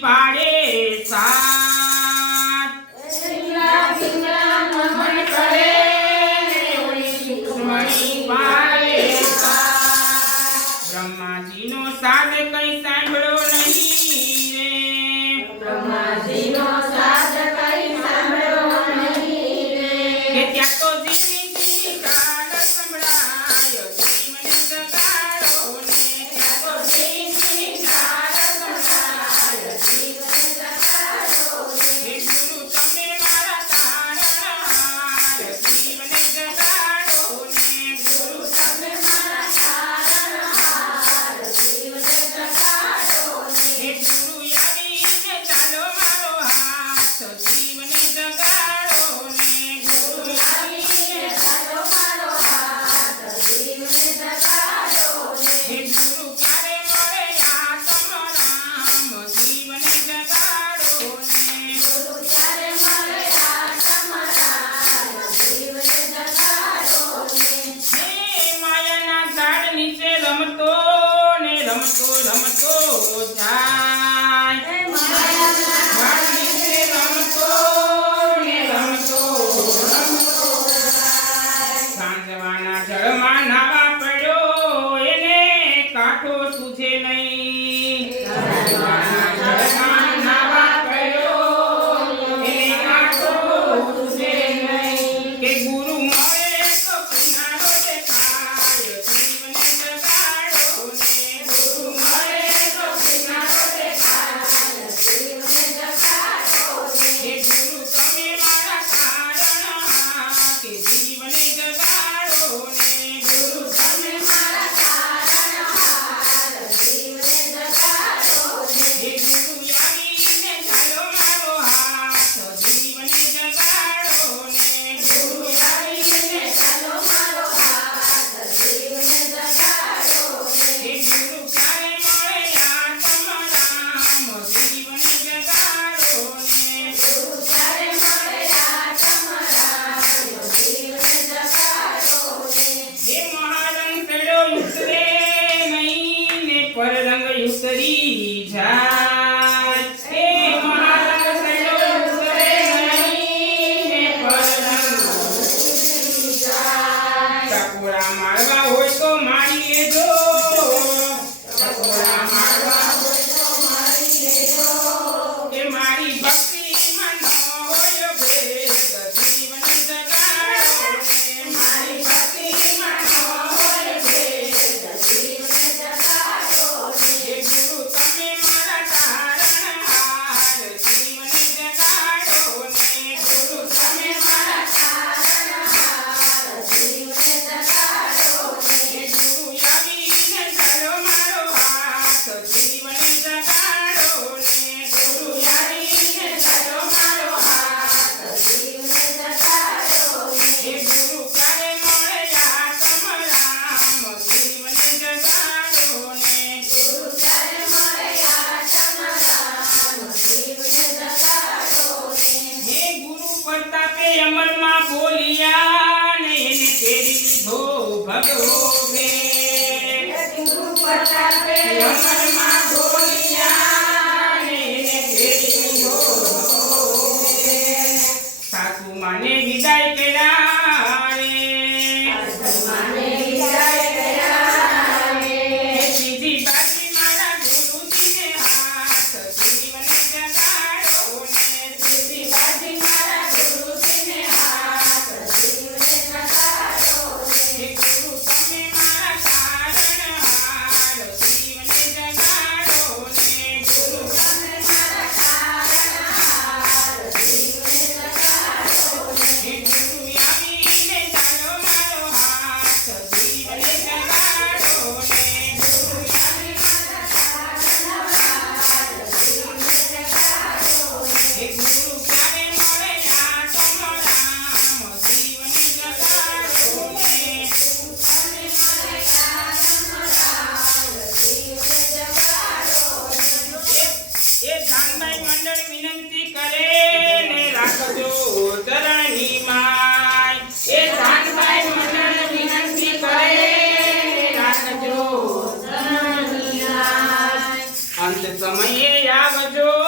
પાડે સાત બ્રહ્માજીનો સાદ કઈ સાંભળો દેવાના જળમાં નાવા અમરમાં બોલિયા કરણી માય એ જાનભાઈ મંડળ વિનંતી રાખજો કરણી અંત સમયે આવજો.